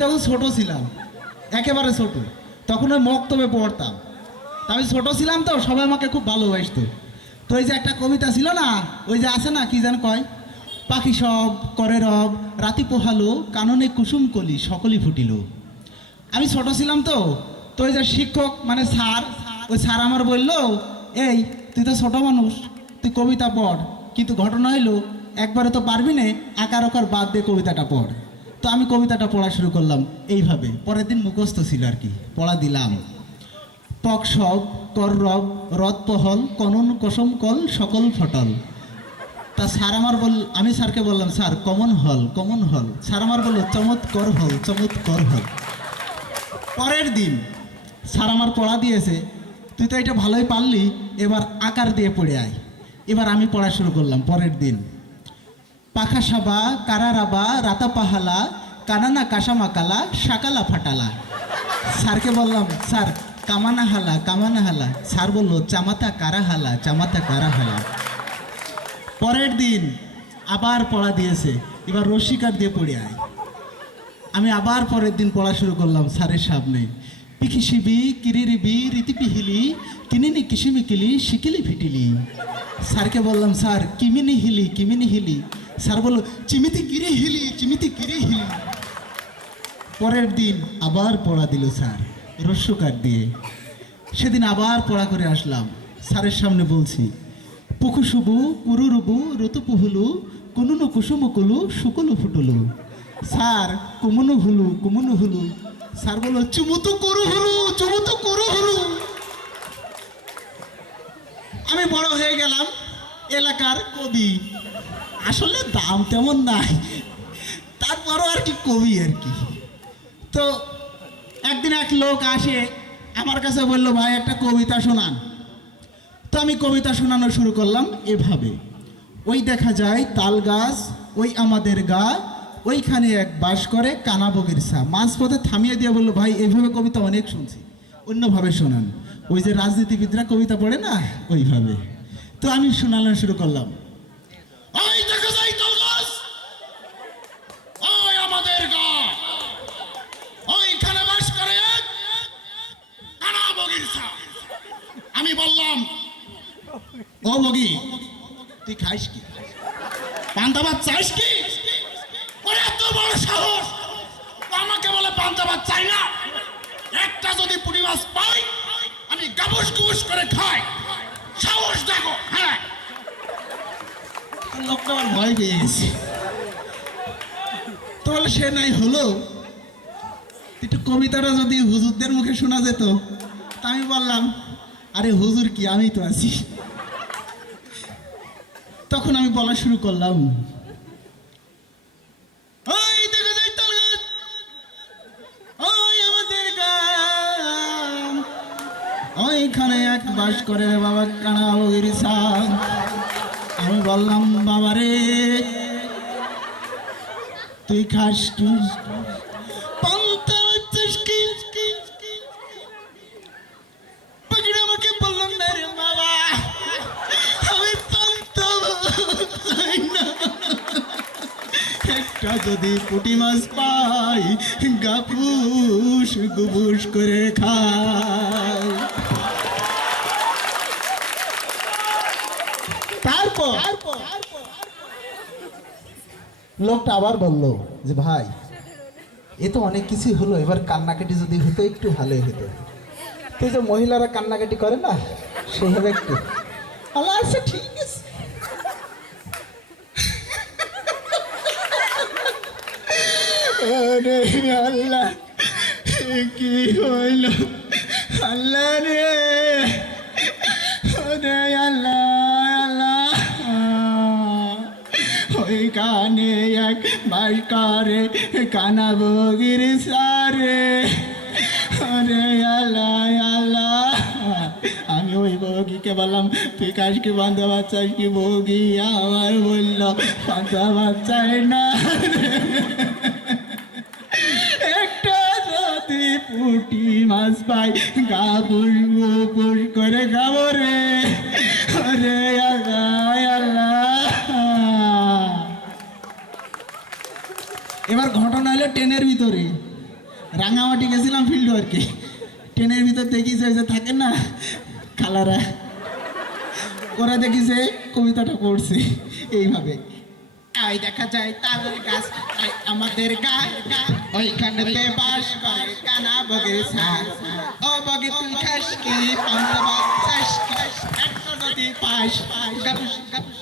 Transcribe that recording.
যখন ছোট ছিলাম, একেবারে ছোট, তখন ওই মক্তবে পড়তাম। আমি ছোট ছিলাম তো সবাই আমাকে খুব ভালোবাসতো। তো ওই যে একটা কবিতা ছিল না, ওই যে আছে না, কি যেন কয়, পাখি সব করে রব, রাতি পোহালো, কাননে কুসুম কলি, সকলই ফুটিল। আমি ছোট ছিলাম তো, তো ওই যে শিক্ষক মানে স্যার, ওই স্যার আমার বললো, এই তুই তো ছোট মানুষ, তুই কবিতা পড়। কিন্তু ঘটনা হইলো একবারে তো পারবি না, আকার ওকার বাদ দিয়ে কবিতাটা পড়। তো আমি কবিতাটা পড়া শুরু করলাম এইভাবে। পরের দিন মুখস্থ ছিল আর কি, পড়া দিলাম। পক সব কর রব, রথ পহল, কনন কসম কল, সকল ফটল। তা স্যার আমার আমি স্যারকে বললাম, স্যার কমন হল, কমন হল। স্যার আমার বললো, চমৎকর হল, চমৎকর হল। পরের দিন স্যার আমার পড়া দিয়েছে, তুই তো এটা ভালোই পারলি, এবার আকার দিয়ে পড়ে আয়। এবার আমি পড়া শুরু করলাম। পরের দিন পাখা সাবা, কারারাবা, রাতা পাহালা, কানানা কাসামা কালা, সাকালা ফাটালা। স্যারকে বললাম, স্যার কামানা হালা, কামানা হালা। স্যার বললো, চামাতা কারা হালা, চামাতা কারা হালা। পরের দিন আবার পড়া দিয়েছে, এবার রশিকার দিয়ে পড়ে আয়। আমি আবার পরের দিন পড়া শুরু করলাম স্যারের সামনে। পিখিসিবি কিরিরিবি রীতি পিহিলি, কিনিনি কিসিমি কিলি, শিকিলি ফিটিলি। স্যারকে বললাম, স্যার কিমিনি হিলি, কিমিনি হিলি। স্যার বললো, চিমিতি কিরি হিলি, চিমিতি কিরি হিলি। পরের দিন আবার পড়া দিল স্যার রস্যকার দিয়ে। সেদিন আবার পড়া করে আসলাম, স্যারের সামনে বলছি, পুকুসুবু পুরুরুবু ঋতুপুহুলু, কুনুনু কুসুমুকুলু, শুকুলু ফুটুলু। স্যার কুমুনু হুলু, কুমুনু হুলু। স্যার বললো, চুমুতু করু হুলু, চুমুতু করু হুলু। আমি বড় হয়ে গেলাম এলাকার কবি। আসলে দাম তেমন নাই, তারপরও আর কি কবি আর কি। তো একদিন এক লোক আসে আমার কাছে, বললো, ভাই একটা কবিতা শোনান। তো আমি কবিতা শোনানো শুরু করলাম এভাবে। ওই দেখা যায় তাল গাছ, ওই আমাদের গা, ওইখানে এক বাস করে কানা বগির ছা। মাঝপথে থামিয়ে দিয়ে বললো, ভাই এইভাবে কবিতা অনেক শুনছি, অন্যভাবে শোনান। ওই যে রাজনীতিবিদরা কবিতা পড়ে না, ওইভাবে। তো আমি শোনানো শুরু করলাম। ওই দেখা যায় তাল গাছ, ওই আমাদের গা, ওইখানে বাস করে এক কানা বগির ছা। আমি বললাম, ও বগি, তুই খাইস কি, পান্তা ভাত চাইস কি? ওরে এত বড় সাহস, আমাকে বলে পান্তা ভাত চাই না। একটা যদি পুঁটি মাছ পাই, আমি গাবুস গুবুস করে খাই। সাহস দেখো। হ্যাঁ, লোকটা আমার ভয় পেয়ে গেছে। তো বলে, সে নাই হলো, একটু কবিতাটা যদি হুজুরদের মুখে শোনা যেত। তা আমি বললাম, আরে হুজুর কি, আমি তো আছি। তখন আমি বলা শুরু করলাম, ওই দেখা যায় তাল গাছ, ওই আমাদের গ্রাম, ওইখানে এক বাস করে রে বাবা কানা বগির ছা। আমি বললাম, বাবা রে তুই খাস কি, পান্তা বাচ্চাস কি? পাখিটা আমাকে বললাম, না রে বাবা, আমি পান্তা খাই না। একটা যদি পুঁটি মাছ পাই, গাপুস গুবুস করে খাই। তারপর লোকটা আবার বলল যে, ভাই এ তো অনেক কিছু হলো, এবার কান্নাকাটি যদি হতো একটু ভালোই হতো। তো যে মহিলারা কান্নাকাটি করে না, সেইভাবে একটু। আল্লাহ, আচ্ছা ঠিক আছে। আরে আল্লাহ, কি হইল আল্লাহ রে, আরে আল্লাহ আল্লাহ। ওইখানে এক বাস করে কানা বগির সারে, আরে আল্লাহ আল্লাহ। আমি ওই বগিকে বললাম, তুই কাজ কি, পান্তা ভাত চাস কি? বগি আমার বলল, পান্তা ভাত চাই না, একটা যদি পুঁটি মাছ পাই, গাবুস গুবুস করে খাবো রে, আরে আল্লাহ আল্লাহ। এবার ঘটনা হলো ট্রেনের ভিতরে। রাঙামাটি গেছিলাম ফিল্ড ওয়ার্কে, ট্রেনের ভিতর দেখিছে ওই যে থাকে না খালারা, ওরা দেখিছে কবিতাটা পড়ছে এইভাবে, আই দেখা যায় তালের গাছ, আই আমাদের গায়ে ওইখানেতে বাস করে কানা বগের ছাস, ও বগে তুই খাস কি পান্তা ভাত চাস কি একটা যদি পাস গাপুস গাপুস